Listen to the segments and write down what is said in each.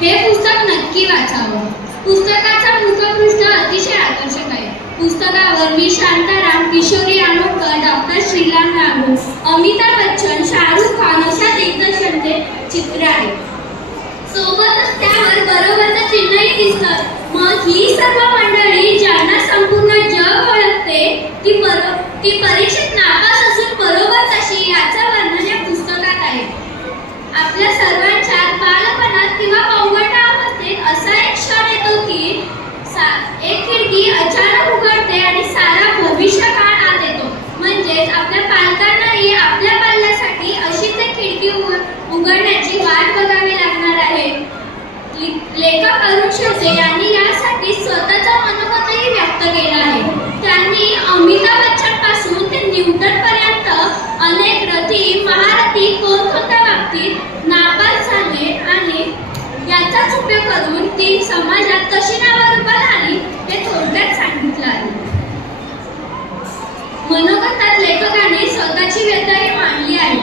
हे पुस्तक नक्की वाचावं. पुस्तकाचा मुखपृष्ठ अतिशय आकर्षक आहे. पुस्तकावर मी शांताराम, किशोरी आमोणकर, डॉक्टर श्रीराम लागू, अमिताभ बच्चन, शाहरुख खान अशा दिग्दर्शकांचे चित्र आहे. सोबतच त्यावर बरोबरचं चिन्हही दिसतं. मग ही सर्व मंडळी ज्यांना संपूर्ण जग ओळखते ती परीक्षेत नापास असून बरोबर तशी याचं वर्णन या पुस्तकात आहे. आपल्या सर्वांच्या बालपणात किंवा पौगंडा अवस्थेत असा एक क्षण येतो की एक खिडकी अचानक उघडते आणि सारा भविष्यकाळ आत येतो. म्हणजेच आपल्या पालकांनाही आपल्या पाल्यासाठी अशीच एक खिडकी उघडण्याची वाट बघावी लागणार आहे. लेखक अरुण शेवते यांनी यासाठी स्वतःचा मनोगतही व्यक्त केला आहे. त्यांनी अमिताभ बच्चन पासून ते न्यूटन पर्यंत अनेक रथी महारथी कोणकोणत्या बाबतीत नापास झाले आणि याचाच उपयोग करून ती समाजात कशी नावारूपाला आली हे थोडक्यात सांगितलं आहे. मनोगतात लेखकाने स्वतःची व्यथाही मांडली आहे.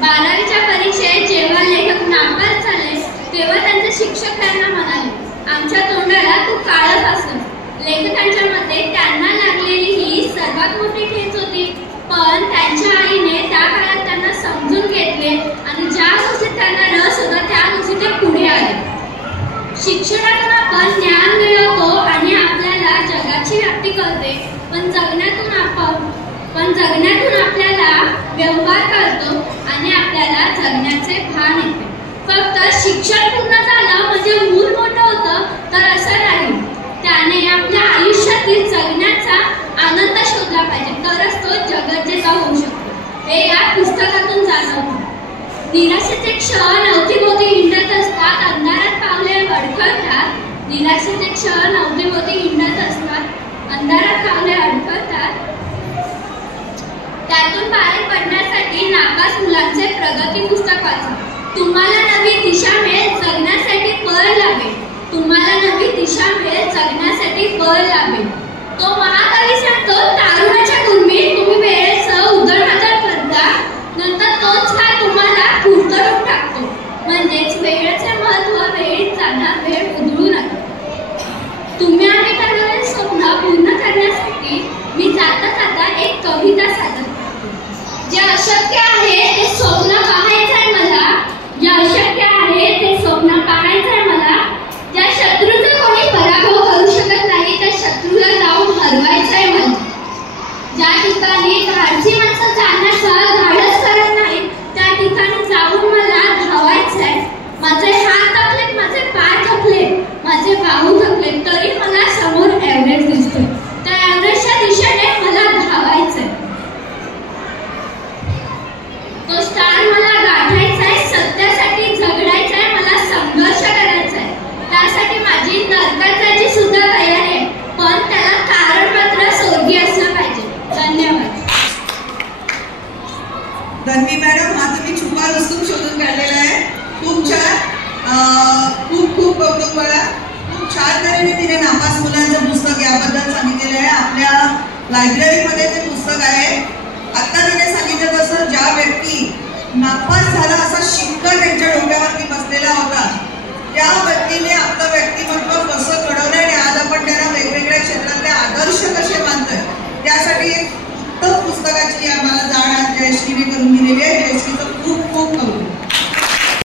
12वीच्या परीक्षेत जेव्हा लेखक नापास झाले तेव्हा त्यांचे शिक्षक त्यांना म्हणाले, आमच्या तोंडाला तू काळच असं. लेखकांच्या मते त्यांना लागलेली ही सर्वात मोठी ठेच होती. पण त्यांच्या आईने त्या काळात त्यांना समजून घेतले आणि ज्या गोष्टीत त्यांना रस होता त्या गोष्टी ते पुढे आले. शिक्षणातून आपण ज्ञान मिळवतो आणि आपल्याला जगाची व्याप्ती कळते, पण जगण्यातून आपल्याला व्यवहार कळतो आणि आपल्याला जगण्याचे भान येते. फक्त शिक्षण पूर्ण झालं म्हणजे मूल मोठं होतं तर असं नाही. त्याने आपल्या आयुष्यातील जगण्याचा आनंद शोधला पाहिजे, तरच तो जगज्जेता होऊ शकतो. हे या पुस्तकातून जाणवतं. निराशेचे क्षण अवतीभोवती हिंडत असतात, अंधारात पावले अडखळतात. निराशेचे क्षण अवतीभोवती हिंडत असतात, अंधारात पावले अडखळतात. त्यातून बाहेर पडण्यासाठी नापास मुलांचे प्रगती पुस्तक वाचा. तुम्हाला नवी दिशा मिळेल, जगण्यासाठी बळ लाभेल. तुम्हाला नवी दिशा मिळेल, जगण्यासाठी बळ लाभेल. तो महाकवी सांगतो, तारुणाच्या गुरमीत तुम्ही वेळेचं उधळमाधळ करता, नंतर तोच काळ तुम्हाला कुरतडून टाकतो. म्हणजेच वेळेचे महत्त्व वेळीच जाणार, वेळ उधळू नका. तुम्ही आम्ही ठरवलेले स्वप्न पूर्ण करण्यासाठी मी जाता जाता एक कविता सादर करतो. जे अशक्य आहे ते स्वप्न पाहायचं आहे मला. जे अशक्य आहे ते स्वप्न पाहायचंय मला. ज्या शत्रूचा कोणी पराभव करू शकत नाही त्या शत्रूला जाऊन हरवायचंय मला. ज्या ठिकाणी धाडसी माणसं जाण्याचं धाडस करत नाही त्या ठिकाणी जाऊन मला धावायचंय. माझे हात थकलेत, माझे पाय थकलेत, माझे बाहू थकलेत, तरी मला समोर एव्हरेस्ट दिसतोय. त्या एव्हरेस्टच्या दिशेने मला धावायचंय. तो स्टार मला गाठायचा आहे, सत्यासाठी झगडायचं आहे, मला संघर्ष करायचा आहे. त्यासाठी माझी नरकात जायची सुद्धा तयारी आहे, पण त्याला कारण मात्र स्वर्गीय असलं पाहिजे. धन्यवाद. धन्वी मॅडम, हा तुम्ही छुपा रुस्तुम शोधून काढलेला आहे. खूप छान, खूप खूप कौतुक करा. खूप छान तऱ्हेने तिने नापास मुलांचं पुस्तक याबद्दल सांगितलेलं आहे. आपल्या लायब्ररीमध्ये ते पुस्तक आहे. आता तिने सांगितलं तसं ज्या व्यक्ती नापास झाला असा शिक्का त्यांच्या डोक्यावरती बसलेला होता त्या व्यक्तीने आपलं व्यक्तिमत्व